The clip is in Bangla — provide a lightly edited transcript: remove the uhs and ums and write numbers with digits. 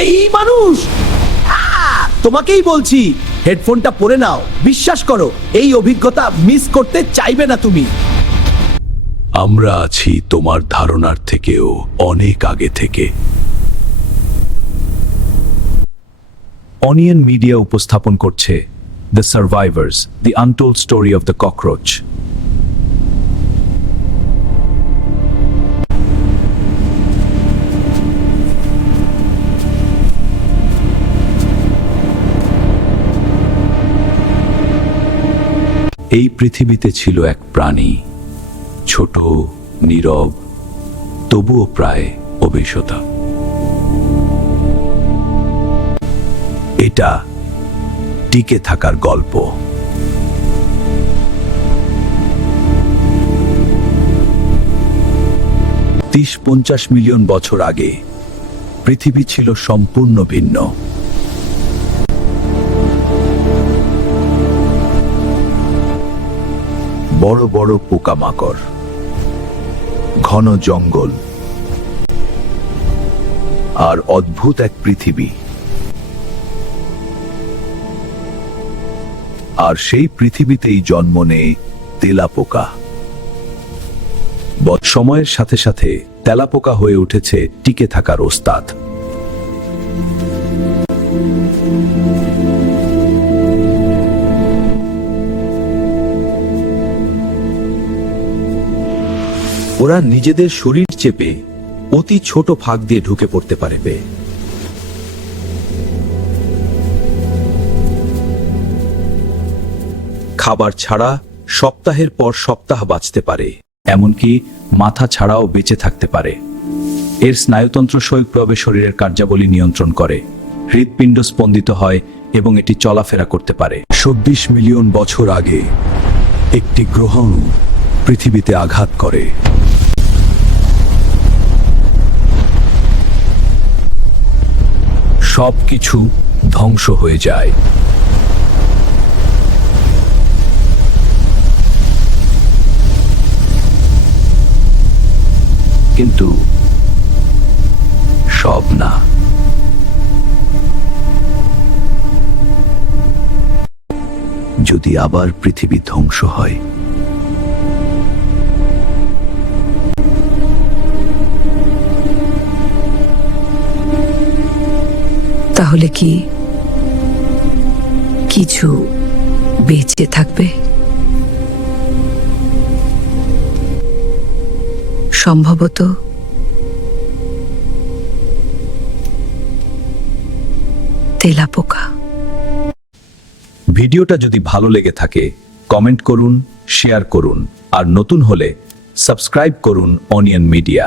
এই মানুষ, তোমাকেই বলছি হেডফোনটা পরে নাও। বিশ্বাস করো, এই অভিজ্ঞতা মিস করতে চাইবে না তুমি। আমরা আছি তোমার ধারণার থেকেও অনেক আগে থেকে। অনিয়ন মিডিয়া উপস্থাপন করছে the survivors, the untold story of the cockroach. এই পৃথিবীতে ছিল এক প্রাণী, ছোট, নীরব, তবুও প্রায় অভিশতা। এটা টিকে থাকার গল্প। 30-50 মিলিয়ন বছর আগে পৃথিবী ছিল সম্পূর্ণ ভিন্ন। বড় বড় পোকামাকড়, ঘন জঙ্গল, আর অদ্ভুত এক পৃথিবী। আর সেই পৃথিবীতেই জন্ম নেয় তেলাপোকা। সময়ের সাথে সাথে তেলাপোকা হয়ে উঠেছে টিকে থাকার ওস্তাদ। ওরা নিজেদের শরীর চেপে অতি ছোট ফাঁক দিয়ে ঢুকে পড়তে পারবে। খাবার ছাড়া সপ্তাহের পর সপ্তাহ বাঁচতে পারে, এমনকি মাথা ছাড়াও বেঁচে থাকতে পারে। এর স্নায়ুতন্ত্র স্বয়ংক্রিয়ভাবে শরীরের কার্যাবলী নিয়ন্ত্রণ করে, হৃৎপিণ্ড স্পন্দিত হয় এবং এটি চলাফেরা করতে পারে। 26 মিলিয়ন বছর আগে একটি গ্রহাণু পৃথিবীতে আঘাত করে। সবকিছু ধ্বংস হয়ে যায়। কিন্তু সব না। যদি আবার পৃথিবী ধ্বংস হয়, তাহলে কি কিছু বেঁচে থাকবে? সম্ভবত তেলাপোকা। ভিডিওটা যদি ভালো লেগে থাকে কমেন্ট করুন, শেয়ার করুন, আর নতুন হলে সাবস্ক্রাইব করুন অনিয়ন মিডিয়া।